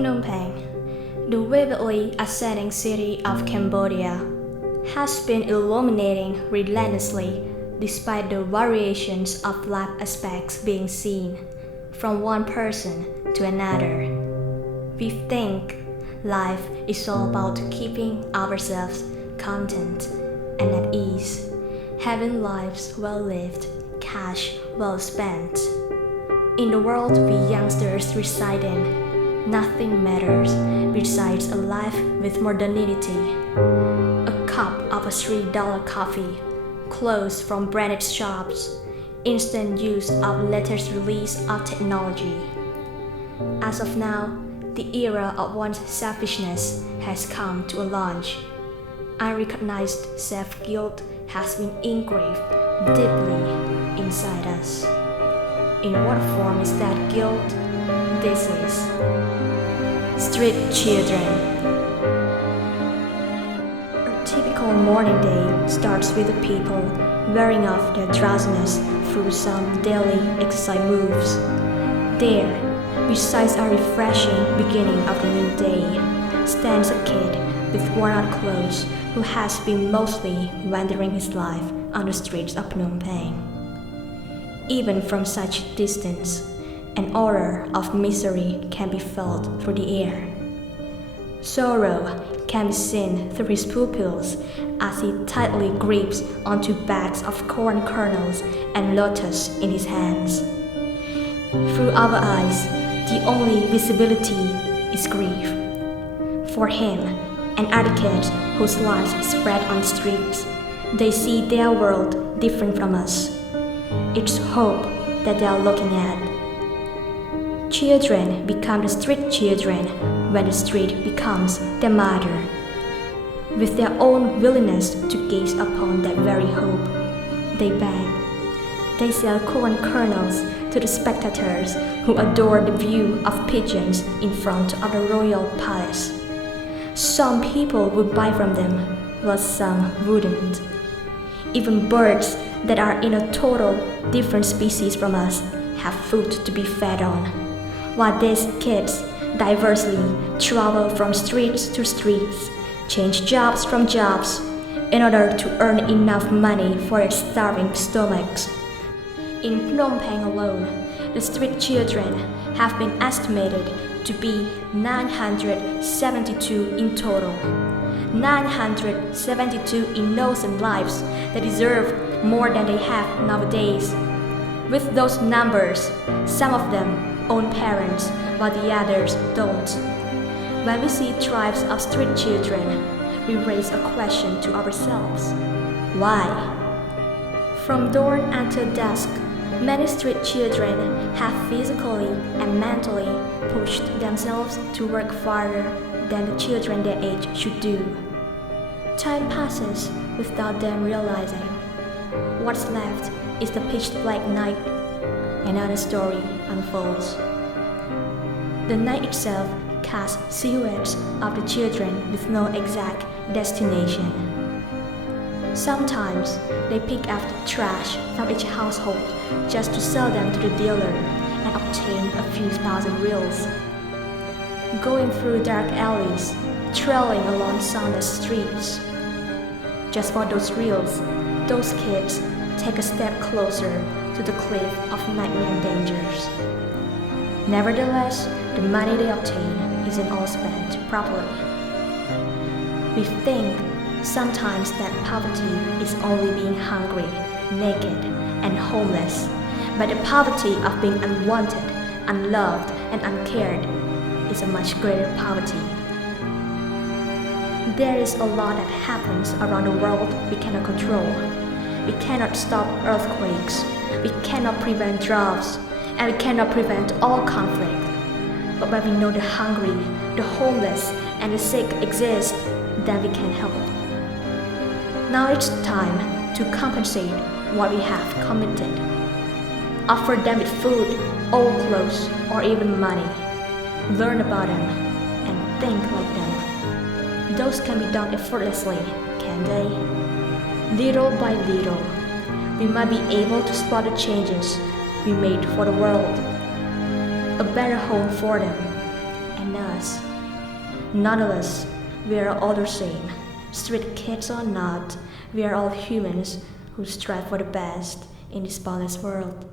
Phnom Penh, the vividly ascending city of Cambodia, has been illuminating relentlessly despite the variations of life aspects being seen from one person to another. We think life is all about keeping ourselves content and at ease, having lives well lived, cash well spent. In the world we youngsters reside in, nothing matters besides a life with modernity. A cup of a $3 coffee, clothes from branded shops, instant use of latest release of technology. As of now, the era of one's selfishness has come to a launch. Unrecognized self-guilt has been engraved deeply inside us. In what form is that guilt? This is street children. A typical morning day starts with the people wearing off their drowsiness through some daily exercise moves. There, besides our refreshing beginning of the new day, stands a kid with worn-out clothes who has been mostly wandering his life on the streets of Phnom Penh. Even from such distance, an aura of misery can be felt through the air. Sorrow can be seen through his pupils as he tightly grips onto bags of corn kernels and lotus in his hands. Through our eyes, the only visibility is grief. For him and other kids whose lives spread on the streets, they see their world different from us. It's hope that they are looking at. Children become the street children when the street becomes their mother. With their own willingness to gaze upon that very hope, they beg. They sell corn kernels to the spectators who adore the view of pigeons in front of the royal palace. Some people would buy from them, while some wouldn't. Even birds that are in a total different species from us have food to be fed on, while these kids diversely travel from streets to streets, change jobs from jobs, in order to earn enough money for their starving stomachs. In Phnom Penh alone, the street children have been estimated to be 972 in total. 972 innocent lives that deserve more than they have nowadays. With those numbers, some of them own parents while the others don't. When we see tribes of street children, we raise a question to ourselves. Why? From dawn until dusk, many street children have physically and mentally pushed themselves to work farther than the children their age should do. Time passes without them realizing. What's left is the pitch black night. Another story unfolds. The night itself casts silhouettes of the children with no exact destination. Sometimes they pick up the trash from each household just to sell them to the dealer and obtain a few thousand reals. Going through dark alleys, trailing along soundless streets. Just for those reals, those kids take a step closer to the cliff of nightmare dangers. Nevertheless, the money they obtain isn't all spent properly. We think sometimes that poverty is only being hungry, naked, and homeless, but the poverty of being unwanted, unloved, and uncared is a much greater poverty. There is a lot that happens around the world we cannot control. We cannot stop earthquakes, we cannot prevent droughts, and we cannot prevent all conflict. But when we know the hungry, the homeless, and the sick exist, then we can help. Now it's time to compensate what we have committed. Offer them with food, old clothes, or even money. Learn about them and think like them. Those can be done effortlessly, can they? Little by little, we might be able to spot the changes we made for the world. A better home for them, and us. None of us, we are all the same. Street kids or not, we are all humans who strive for the best in this balanced world.